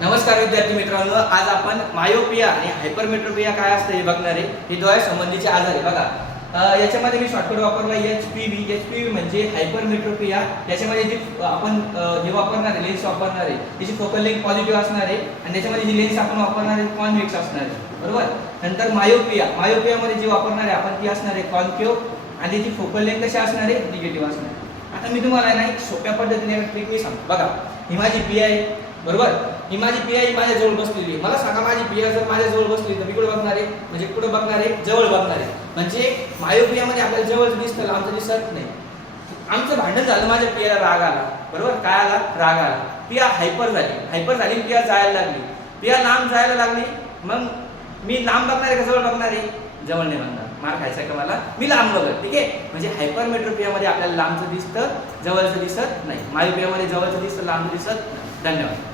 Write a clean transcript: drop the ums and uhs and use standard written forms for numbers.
नमस्कार विद्यार्थी मित्रांनो, आज आपण मायोपिया आणि हायपरमेट्रोपिया काय असतं हे बघणार आहे। हे डोळ्या संबंधीचे आजार आहे बघा। याच्यामध्ये मी शॉर्टकट वापरला HPV म्हणजे हायपरमेट्रोपिया। याच्यामध्ये जे आपण जे वापरणार आहे लेन्स वापरणार आहे त्याची फोकल लेंथ पॉझिटिव्ह असणार आहे आणि त्याच्यामध्ये जी लेन्स आपण वापरणार आहे कॉन्व्हेक्स असणार आहे, बरोबर। नंतर मायोपियामध्ये जे वापरणार आहे आपण ती असणार आहे कॉन्केव्ह आणि त्याची फोकल लेंथ कशी असणार आहे निगेटिव्ह असणार आहे। आता मी तुम्हाला ना एक सोप्या पद्धतीने एक ट्रिक मी सांगतो बघा। ही माझी पी आहे, बरोबर। ही माझी पी आई माझ्या जवळ बसलेली आहे। मला सांगा माझी पी आई जर माझ्या जवळ बसली तर मी कुठे बघणार आहे, म्हणजे कुठे बघणार आहे, जवळ बघणार आहे। म्हणजे मायोपियामध्ये आपल्याला जवळ दिसतं, लांब दिसत नाही। आमचं भांडण झालं, माझ्या पियाला राग आला, बरोबर। काय आला? राग आला। पिया हायपर झाली, पिया जायला लागली, पिया लांब जायला लागली। मग मी लांब बघणार आहे का जवळ बघणार आहे? जवळ नाही बघणार, मार खायचा का मला, मी लांब बघत, ठीक आहे। म्हणजे हायपरमेट्रोपियामध्ये आपल्याला लांबचं दिसतं, जवळचं दिसत नाही। मायोपियामध्ये जवळचं दिसतं, लांबचं दिसत नाही। धन्यवाद।